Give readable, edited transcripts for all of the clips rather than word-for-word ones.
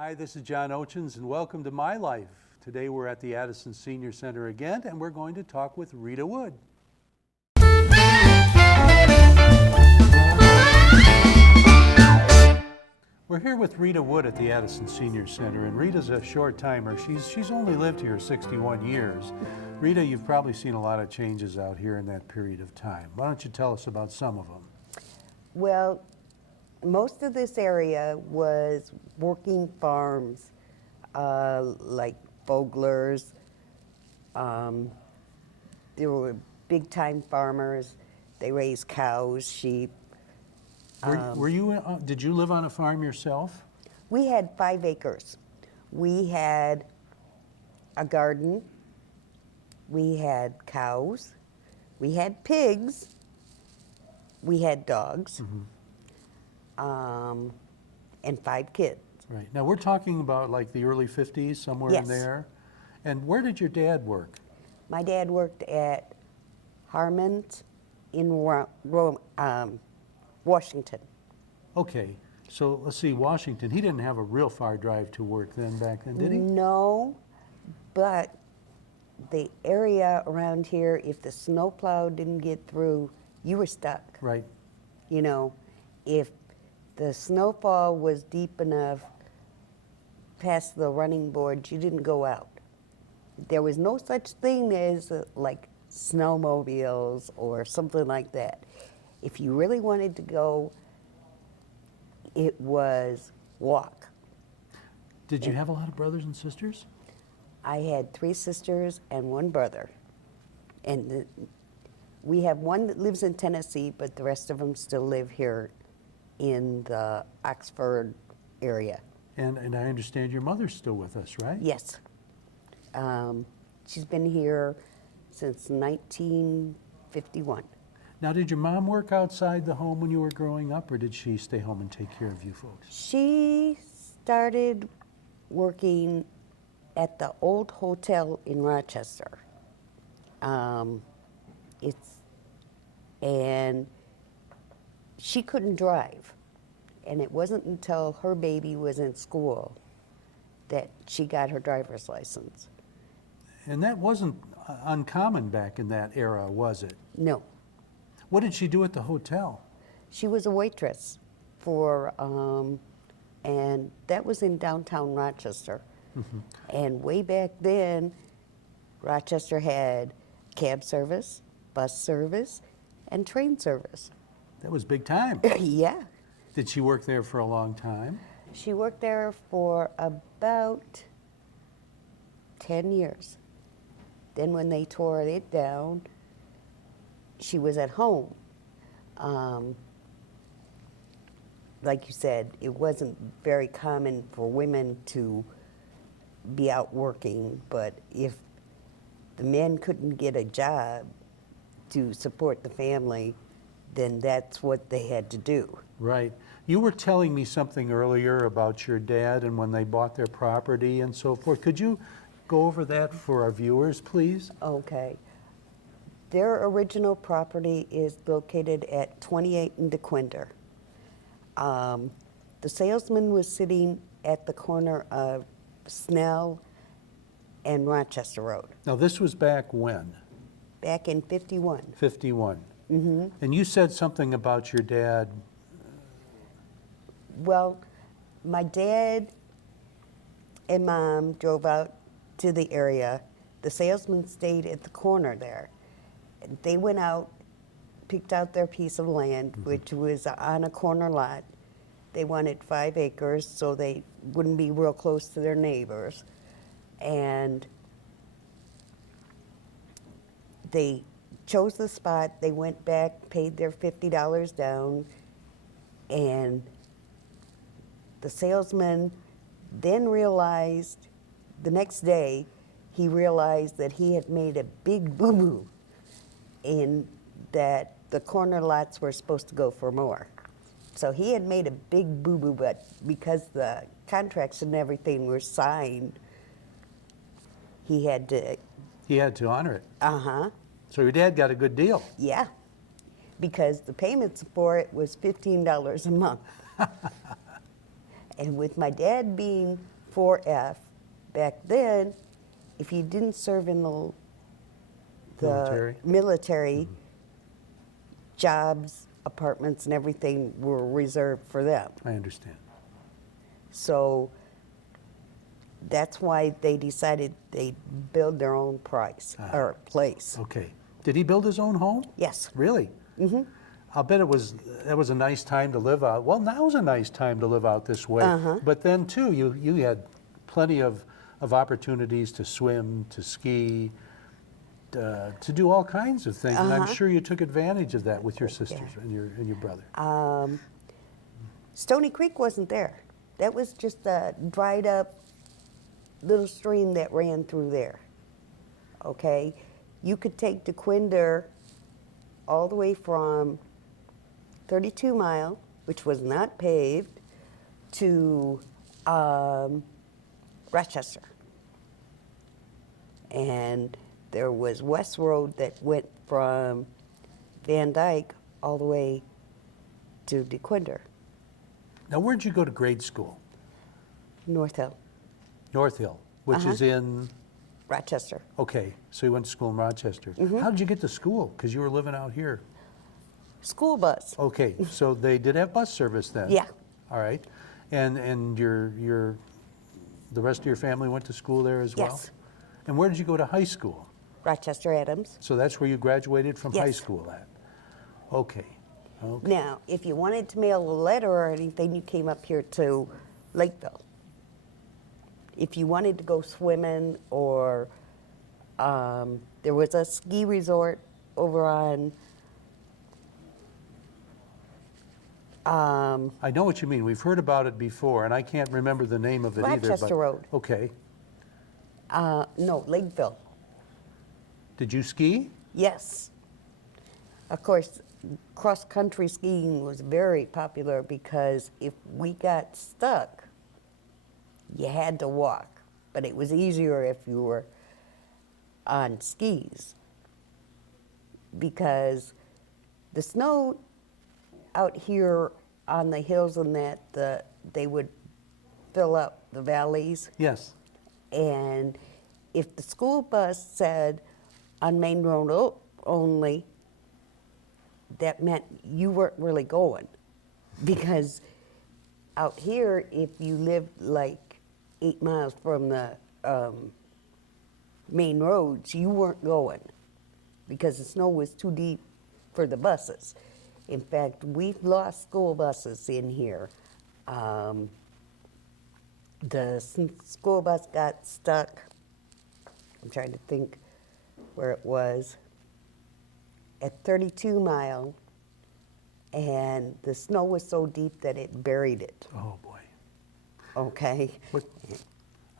Hi, this is John Ochins, and welcome to My Life. Today we're at the Addison Senior Center again, and we're going to talk with Rita Wood. We're here with Rita Wood at the Addison Senior Center, and Rita's a short-timer. She's only lived here 61 years. Rita, you've probably seen a lot of changes out here in that period of time. Why don't you tell us about some of them? Well, most of this area was working farms, like Vogler's. There were big-time farmers. They raised cows, sheep. Did you live on a farm yourself? We had 5 acres. We had a garden. We had cows. We had pigs. We had dogs. And 5 kids. Right. Now we're talking about like the early 50s, somewhere in Yes. there. And where did your dad work? My dad worked at Harmon's in Washington. Okay, so let's see, Washington. He didn't have a real far drive to work back then, did he? No, but the area around here, if the snowplow didn't get through, you were stuck. Right. You know, if the snowfall was deep enough past the running boards, you didn't go out. There was no such thing as like snowmobiles or something like that. If you really wanted to go, it was walk. Did you have a lot of brothers and sisters? I had 3 sisters and 1 brother. And we have one that lives in Tennessee, but the rest of them still live here in the Oxford area. And I understand your mother's still with us, right? Yes. She's been here since 1951. Now, did your mom work outside the home when you were growing up, or did she stay home and take care of you folks? She started working at the old hotel in Rochester. And she couldn't drive. And it wasn't until her baby was in school that she got her driver's license. And that wasn't uncommon back in that era, was it? No. What did she do at the hotel? She was a waitress for, and that was in downtown Rochester. And way back then, Rochester had cab service, bus service, and train service. That was big time. Yeah. Did she work there for a long time? She worked there for about 10 years. Then when they tore it down, she was at home. Like you said, it wasn't very common for women to be out working, but if the men couldn't get a job to support the family, then that's what they had to do. Right. You were telling me something earlier about your dad and when they bought their property and so forth. Could you go over that for our viewers, please? Okay. Their original property is located at 28 in DeQuinder. The salesman was sitting at the corner of Snell and Rochester Road. Now, this was back when? Back in 51. 51. And you said something about your dad. Well, my dad and mom drove out to the area. The salesman stayed at the corner there. They went out, picked out their piece of land, which was on a corner lot. They wanted 5 acres so they wouldn't be real close to their neighbors. And they chose the spot. They went back, paid their $50 down, and the salesman then realized, the next day, he realized that he had made a big boo-boo in that the corner lots were supposed to go for more. So he had made a big boo-boo, but because the contracts and everything were signed, he had to... He had to honor it. Uh-huh. So your dad got a good deal. Yeah, because the payments for it was $15 a month. And with my dad being 4F, back then, if you didn't serve in the military, jobs, apartments, and everything were reserved for them. I understand. So that's why they decided they'd build their own place. Okay. Did he build his own home? Yes. Really? Mm-hmm. I'll bet that was a nice time to live out. Well, now's a nice time to live out this way. But then, too, you had plenty of opportunities to swim, to ski, to do all kinds of things. And I'm sure you took advantage of that with your sisters and your brother. Stony Creek wasn't there. That was just a dried up little stream that ran through there. Okay? You could take DeQuinder all the way from 32 Mile, which was not paved, to Rochester. And there was West Road that went from Van Dyke all the way to DeQuinder. Now, where'd you go to grade school? North Hill. North Hill, which is in? Rochester. Okay, so you went to school in Rochester. How did you get to school? Because you were living out here. School bus. Okay, so they did have bus service then? Yeah. All right. And the rest of your family went to school there as well? Yes. And where did you go to high school? Rochester Adams. So that's where you graduated from high Yes. school at? Okay. Okay. Now, if you wanted to mail a letter or anything, you came up here to Lakeville. If you wanted to go swimming, or there was a ski resort over on I know what you mean. We've heard about it before, and I can't remember the name of it either. Rochester Road. Okay. No, Lakeville. Did you ski? Yes. Of course, cross-country skiing was very popular because if we got stuck, you had to walk. But it was easier if you were on skis because the snow out here on the hills and that, they would fill up the valleys. Yes. And if the school bus said on Main Road only, that meant you weren't really going. Because out here, if you lived like 8 miles from the main roads, you weren't going because the snow was too deep for the buses. In fact, we've lost school buses in here. The school bus got stuck, I'm trying to think where it was, at 32 Mile, and the snow was so deep that it buried it. Oh, boy. Okay?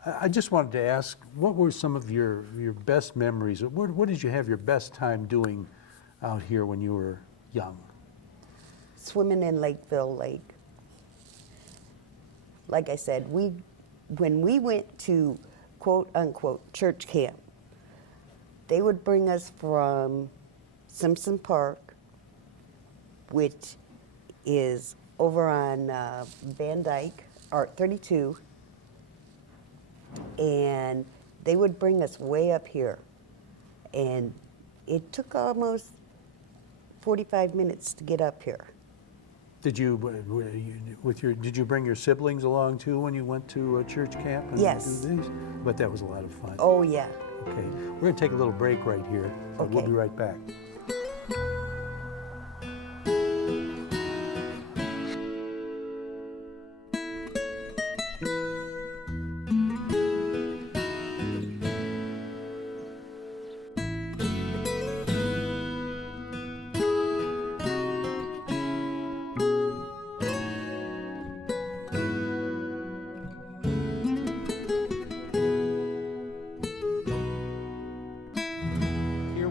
I just wanted to ask, what were some of your best memories? What did you have your best time doing out here when you were young? Swimming in Lakeville Lake. Like I said, when we went to quote-unquote church camp, they would bring us from Simpson Park, which is over on Van Dyke, or 32, and they would bring us way up here. And it took almost 45 minutes to get up here. Did you bring your siblings along too when you went to church camp? And Yes. do these? But that was a lot of fun. Oh, yeah. Okay, we're going to take a little break right here. We'll Okay. be right back.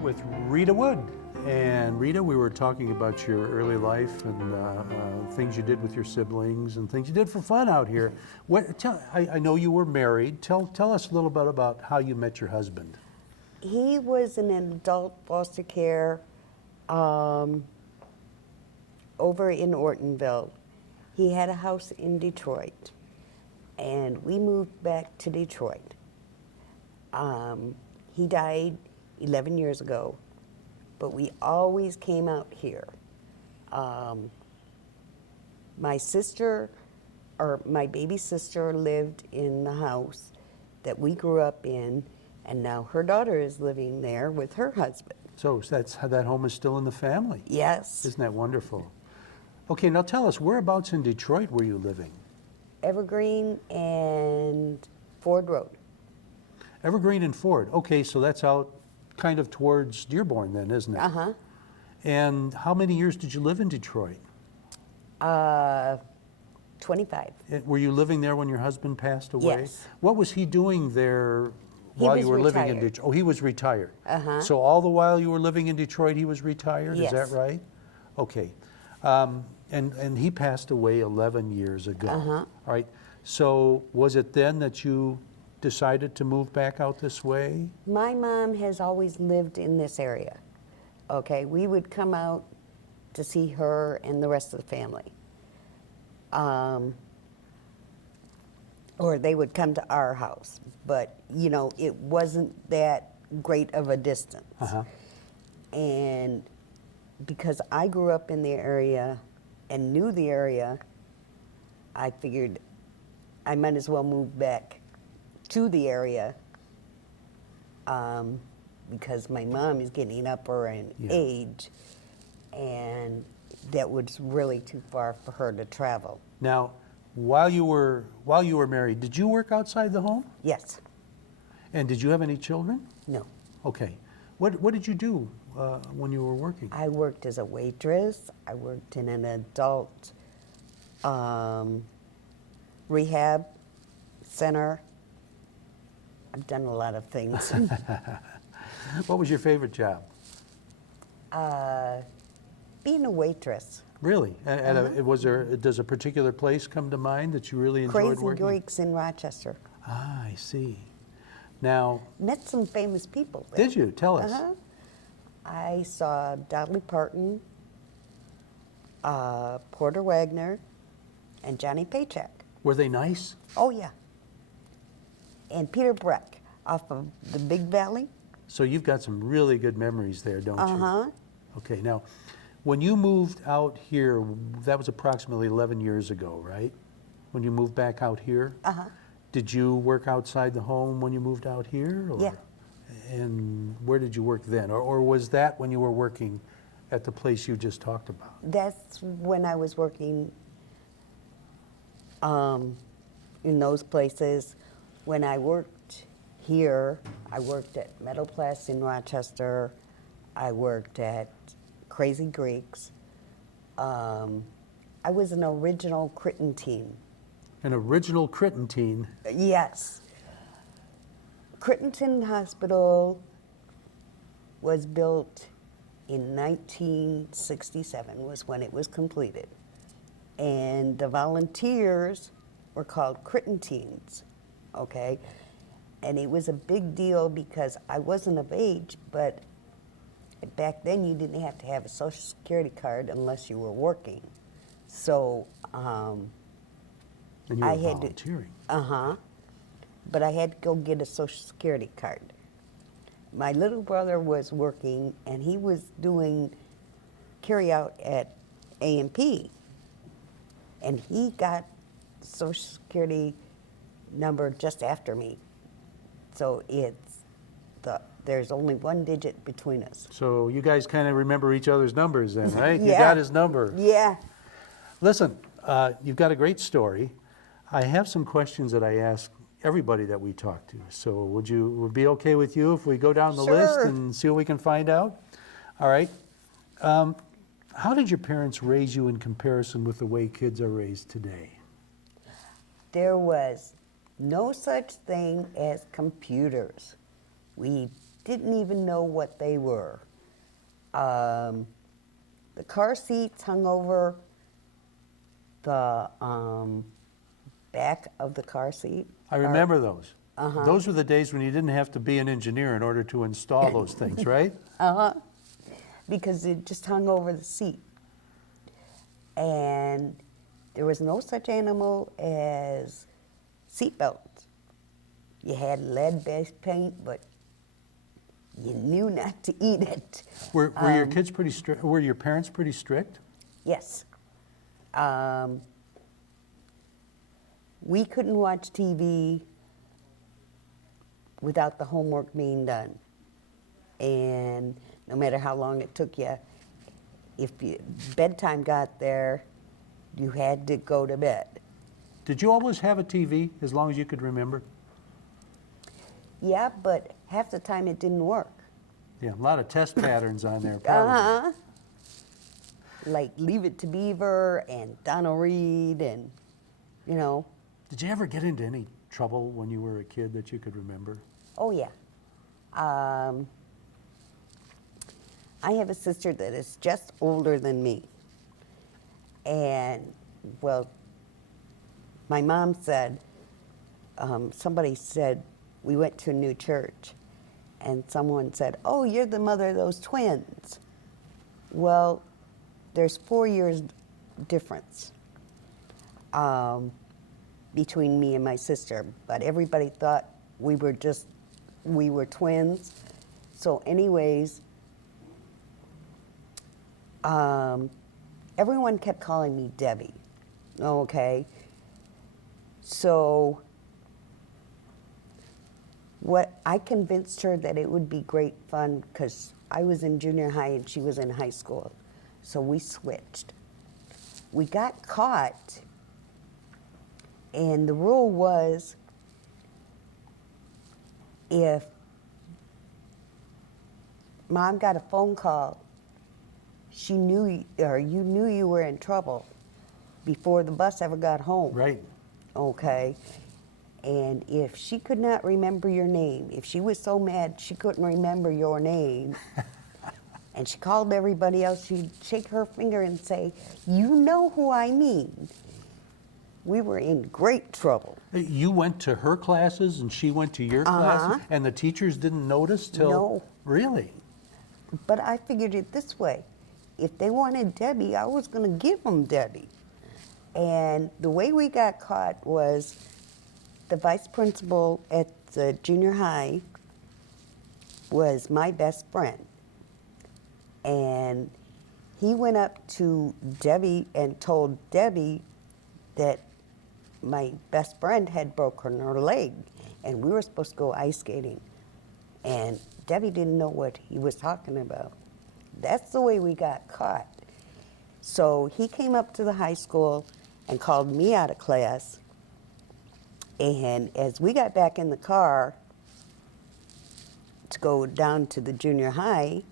With Rita Wood. And Rita, we were talking about your early life and things you did with your siblings and things you did for fun out here. I know you were married. Tell us a little bit about how you met your husband. He was in an adult foster care over in Ortonville. He had a house in Detroit. and we moved back to Detroit. He died 11 years ago, but we always came out here. My sister, or my baby sister, lived in the house that we grew up in, and now her daughter is living there with her husband. So that's how that home is still in the family. Yes. Isn't that wonderful? Okay, now tell us, whereabouts in Detroit were you living? Evergreen and Ford Road. Evergreen and Ford. Okay, so that's out kind of towards Dearborn then, isn't it? Uh-huh. And how many years did you live in Detroit? 25. Were you living there when your husband passed away? Yes. What was he doing there He while was you were living in retired. Detroit? Oh, he was retired. Uh-huh. So all the while you were living in Detroit, he was retired? Is Yes. that right? Okay. And he passed away 11 years ago. Uh-huh. All right. So was it then that you decided to move back out this way? My mom has always lived in this area. Okay, we would come out to see her and the rest of the family. Or they would come to our house, but you know, it wasn't that great of a distance. Uh-huh. And because I grew up in the area and knew the area, I figured I might as well move back to the area, because my mom is getting up her in Yeah. age, and that was really too far for her to travel. Now, while you were married, did you work outside the home? Yes. And did you have any children? No. Okay. What did you do when you were working? I worked as a waitress. I worked in an adult rehab center. I've done a lot of things. What was your favorite job? Being a waitress. Really? Does a particular place come to mind that you really enjoyed Crazy working? Greeks in Rochester. Ah, I see. Now, Met some famous people there. did you? Tell us. Uh-huh. I saw Dolly Parton, Porter Wagner, and Johnny Paycheck. Were they nice? Oh, yeah. And Peter Breck off of the Big Valley. So you've got some really good memories there, don't you? Uh-huh. Okay, now, when you moved out here, that was approximately 11 years ago, right? When you moved back out here? Uh-huh. Did you work outside the home when you moved out here? Or? Yeah. And where did you work then? Or was that when you were working at the place you just talked about? That's when I was working in those places. When I worked here, I worked at Meadowplast in Rochester. I worked at Crazy Greeks. I was an original Crittenden. An original Crittenden. Yes. Crittenden Hospital was built in 1967 was when it was completed. And the volunteers were called Crittendens, okay? And it was a big deal because I wasn't of age, but back then you didn't have to have a Social Security card unless you were working. So, And you were I had to- volunteering. but I had to go get a Social Security card. My little brother was working, and he was doing carry-out at A&P, and he got Social Security number just after me. So there's only one digit between us. So you guys kind of remember each other's numbers then, right? You Yeah. got his number. Yeah. Listen, you've got a great story. I have some questions that I ask everybody that we talk to. So would it be okay with you if we go down the list Sure. and see what we can find out? All right. How did your parents raise you in comparison with the way kids are raised today? There was no such thing as computers. We didn't even know what they were. The car seats hung over the back of the car seat. I remember those. Uh-huh. Those were the days when you didn't have to be an engineer in order to install those things, right? Because it just hung over the seat. And there was no such animal as seatbelts. You had lead-based paint, but you knew not to eat it. Were your kids pretty strict? Were your parents pretty strict? Yes. We couldn't watch TV without the homework being done. And no matter how long it took you, if bedtime got there, you had to go to bed. Did you always have a TV as long as you could remember? Yeah, but half the time it didn't work. Yeah, a lot of test patterns on there, probably. Like Leave It to Beaver and Donna Reed and, you know. Did you ever get into any trouble when you were a kid that you could remember? Oh, yeah. I have a sister that is just older than me. And, well, my mom said, somebody said, we went to a new church, and someone said, oh, you're the mother of those twins. Well, there's 4 years difference between me and my sister, but everybody thought we were twins. So anyways, everyone kept calling me Debbie, okay? So I convinced her that it would be great fun because I was in junior high and she was in high school. So we switched. We got caught, and the rule was if Mom got a phone call, she knew, or you knew you were in trouble before the bus ever got home. Right. Okay. And if she could not remember your name, if she was so mad she couldn't remember your name, and she called everybody else, she'd shake her finger and say, you know who I mean. We were in great trouble. You went to her classes and she went to your classes, and the teachers didn't notice till? No. Really? But I figured it this way. If they wanted Debbie, I was going to give them Debbie. And the way we got caught was the vice principal at the junior high was my best friend. And he went up to Debbie and told Debbie that my best friend had broken her leg, and we were supposed to go ice skating. And Debbie didn't know what he was talking about. That's the way we got caught. So he came up to the high school and called me out of class. And as we got back in the car to go down to the junior high,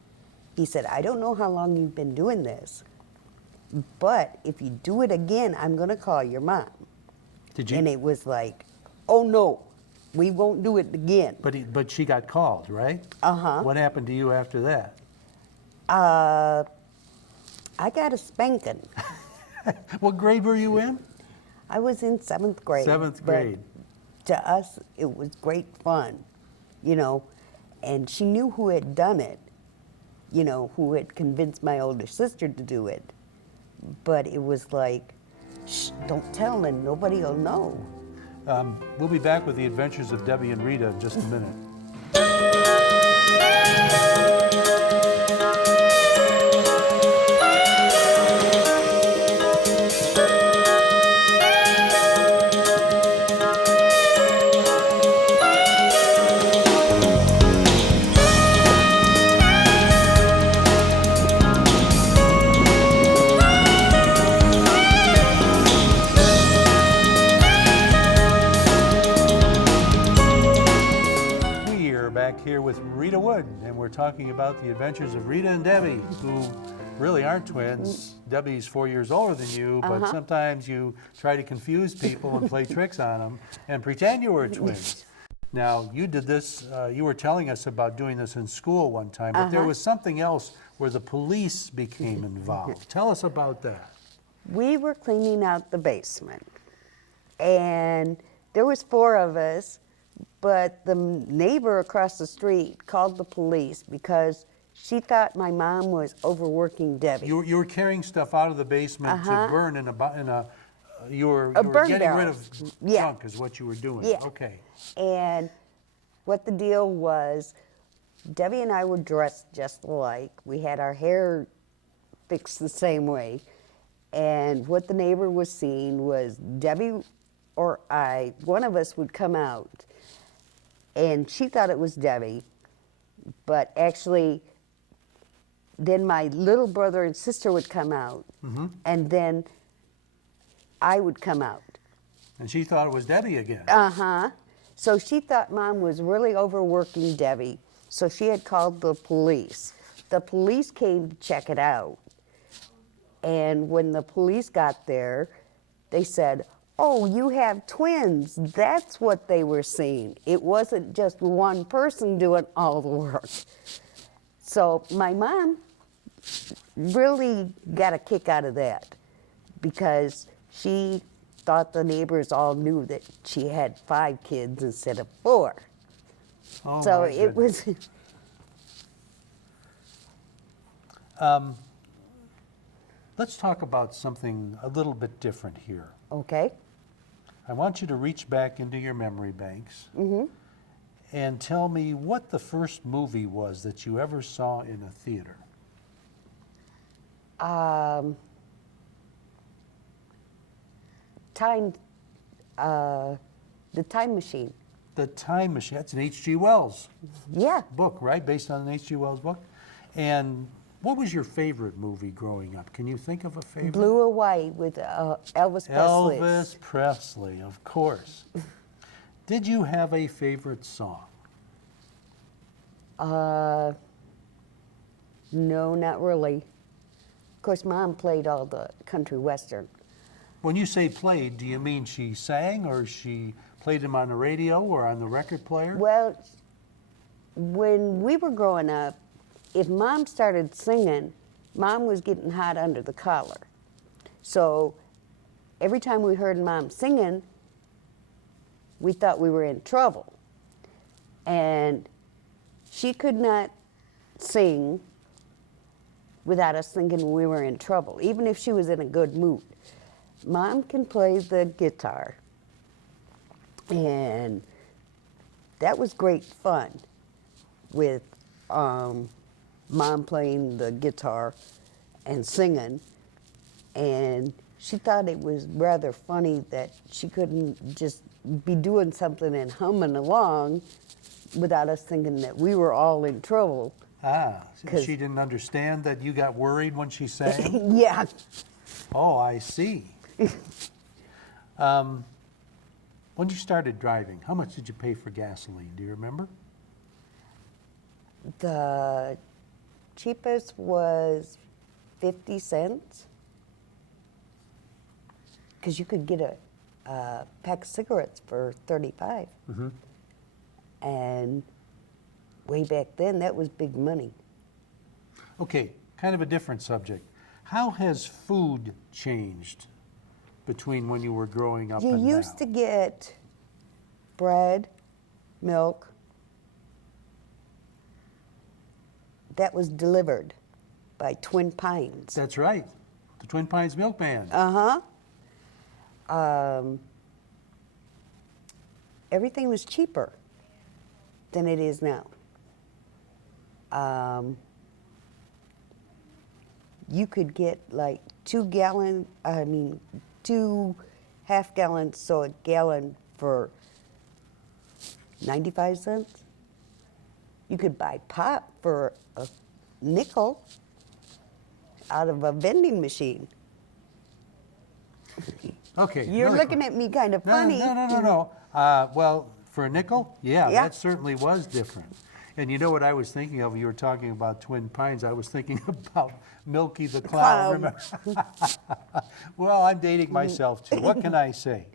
he said, I don't know how long you've been doing this, but if you do it again, I'm going to call your mom. Did you? And it was like, oh no, we won't do it again. But she got called, right? Uh-huh. What happened to you after that? I got a spanking. What grade were you in? I was in 7th grade. 7th but grade. To us, it was great fun, you know, and she knew who had done it, you know, who had convinced my older sister to do it. But it was like, shh, don't tell and nobody will know. We'll be back with the adventures of Debbie and Rita in just a minute. Here with Rita Wood, and we're talking about the adventures of Rita and Debbie, who really aren't twins. Debbie's 4 years older than you, but sometimes you try to confuse people and play tricks on them and pretend you were twins. Now, you did this, you were telling us about doing this in school one time, but there was something else where the police became involved. Tell us about that. We were cleaning out the basement, and there was 4 of us. But the neighbor across the street called the police because she thought my mom was overworking Debbie. You were carrying stuff out of the basement to burn in a You were burn getting rid of barrels. Yeah. junk is what you were doing. Yeah. Okay. And what the deal was, Debbie and I were dressed just alike. We had our hair fixed the same way. And what the neighbor was seeing was Debbie or I, one of us would come out, and she thought it was Debbie, but actually, then my little brother and sister would come out, and then I would come out. And she thought it was Debbie again. Uh-huh. So she thought Mom was really overworking Debbie, so she had called the police. The police came to check it out. And when the police got there, they said, "Oh, you have twins." That's what they were seeing. It wasn't just one person doing all the work. So my mom really got a kick out of that because she thought the neighbors all knew that she had 5 kids instead of 4. Oh, So my it goodness. was Let's talk about something a little bit different here. okay. I want you to reach back into your memory banks and tell me what the first movie was that you ever saw in a theater. The Time Machine. The Time Machine. That's an H.G. Wells Yeah. book, right? Based on an H.G. Wells book. And what was your favorite movie growing up? Can you think of a favorite? Blue or White with Elvis Presley. Elvis Presley, of course. Did you have a favorite song? No, not really. Of course, Mom played all the country western. When you say played, do you mean she sang or she played them on the radio or on the record player? Well, when we were growing up, if Mom started singing, Mom was getting hot under the collar. So every time we heard Mom singing, we thought we were in trouble. And she could not sing without us thinking we were in trouble, even if she was in a good mood. Mom can play the guitar, and that was great fun with Mom playing the guitar and singing, and she thought it was rather funny that she couldn't just be doing something and humming along without us thinking that we were all in trouble. Ah, so 'Cause- she didn't understand that you got worried when she sang? Yeah. Oh, I see. When you started driving, how much did you pay for gasoline? Do you remember? The cheapest was 50 cents because you could get a pack of cigarettes for 35. And way back then, that was big money. Okay, kind of a different subject. How has food changed between when you were growing up You and now? used to get bread, milk, that was delivered by Twin Pines. That's right, the Twin Pines Milkman. Everything was cheaper than it is now. You could get like 2 half gallons, so a gallon for 95 cents. You could buy pop for a nickel out of a vending machine. Okay. You're really looking at me kind of funny. No. Well, for a nickel, yeah, Yeah. that certainly was different. And you know what I was thinking of? You were talking about Twin Pines. I was thinking about Milky the Clown. Remember? Well, I'm dating myself too. What can I say?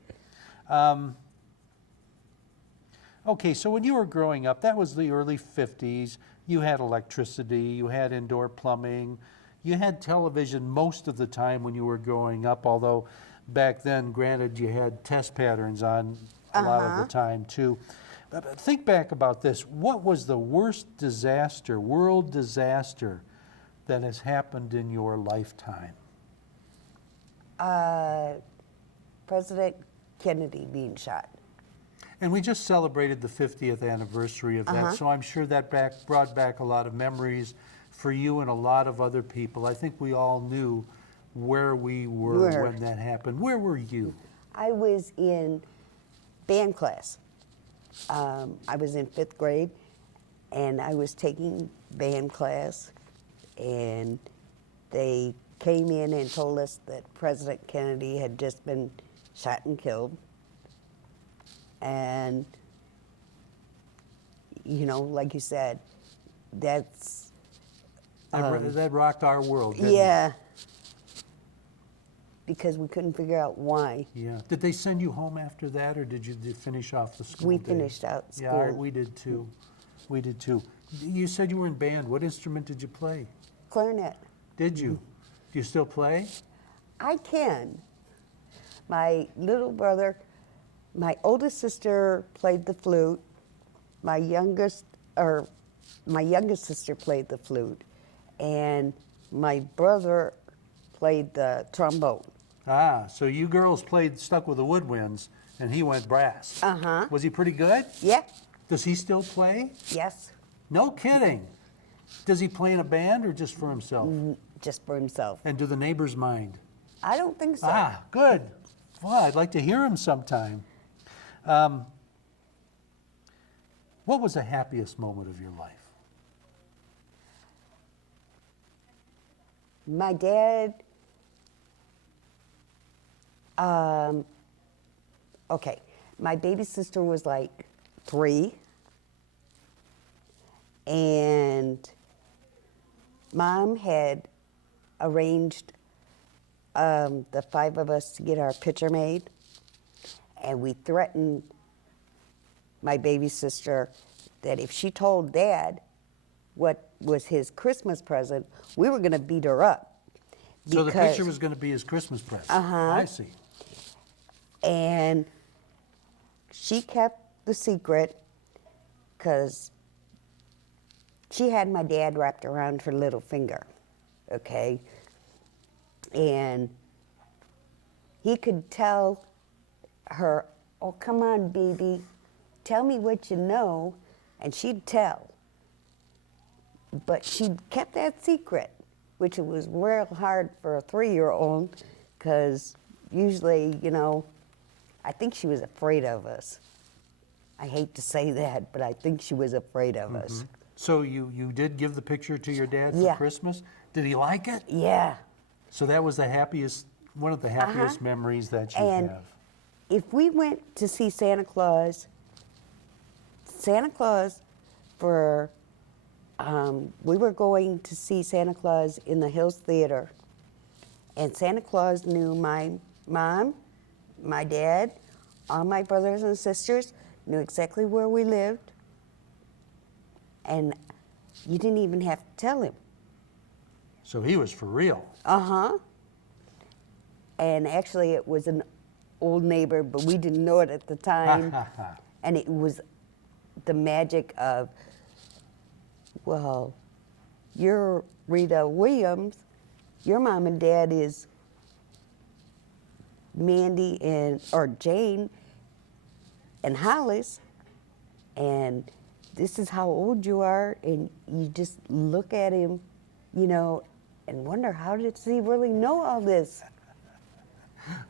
Okay, so when you were growing up, that was the early 50s. You had electricity, you had indoor plumbing, you had television most of the time when you were growing up, although back then, granted, you had test patterns on a lot of the time too. But think back about this. What was the worst disaster, world disaster, that has happened in your lifetime? President Kennedy being shot. And we just celebrated the 50th anniversary of that, so I'm sure that brought back a lot of memories for you and a lot of other people. I think we all knew where we were when that happened. Where were you? I was in band class. I was in 5th grade, and I was taking band class, and they came in and told us that President Kennedy had just been shot and killed. And, you know, like you said, that's... that rocked our world, didn't it? Yeah. Because we couldn't figure out why. Yeah. Did they send you home after that, or did you finish off the school We days? finished out school. Yeah, we did too. We did too. You said you were in band. What instrument did you play? Clarinet. Did you? Do you still play? I can. My little brother, my oldest sister played the flute. My youngest sister played the flute, and my brother played the trombone. Ah, so you girls stuck with the woodwinds, and he went brass. Uh-huh. Was he pretty good? Yeah. Does he still play? Yes. No kidding. Does he play in a band or just for himself? Just for himself. And do the neighbors mind? I don't think so. Ah, good. Well, I'd like to hear him sometime. What was the happiest moment of your life? My dad, okay, my baby sister was like 3, and Mom had arranged the 5 of us to get our picture made, and we threatened my baby sister that if she told Dad what was his Christmas present, we were going to beat her up. So the picture was going to be his Christmas present. I see. And she kept the secret because she had my dad wrapped around her little finger, okay? And he could tell her, oh, come on, baby, tell me what you know, and she'd tell. But she kept that secret, which was real hard for a 3-year-old, because usually, you know, I think she was afraid of us. I hate to say that, but I think she was afraid of us. So you did give the picture to your dad for Christmas? Did he like it? Yeah. So that was one of the happiest memories that you And have. if we went to see Santa Claus we were going to see Santa Claus in the Hills Theater, and Santa Claus knew my mom, my dad, all my brothers and sisters, knew exactly where we lived, and you didn't even have to tell him. So he was for real. And actually it was an old neighbor, but we didn't know it at the time. And it was the magic of, well, you're Rita Williams, your mom and dad is Mandy or Jane and Hollis, and this is how old you are, and you just look at him, you know, and wonder, how does he really know all this?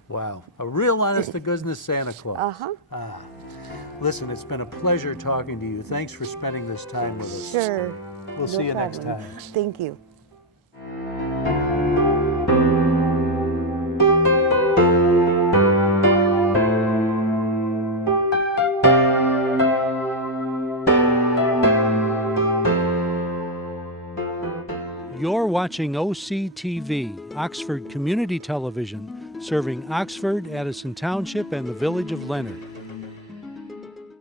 Wow, a real honest-to-goodness Santa Claus. Listen, it's been a pleasure talking to you. Thanks for spending this time with us. Sure. We'll see you next problem. time. Thank you. You're watching OCTV, Oxford Community Television, serving Oxford, Addison Township, and the village of Leonard.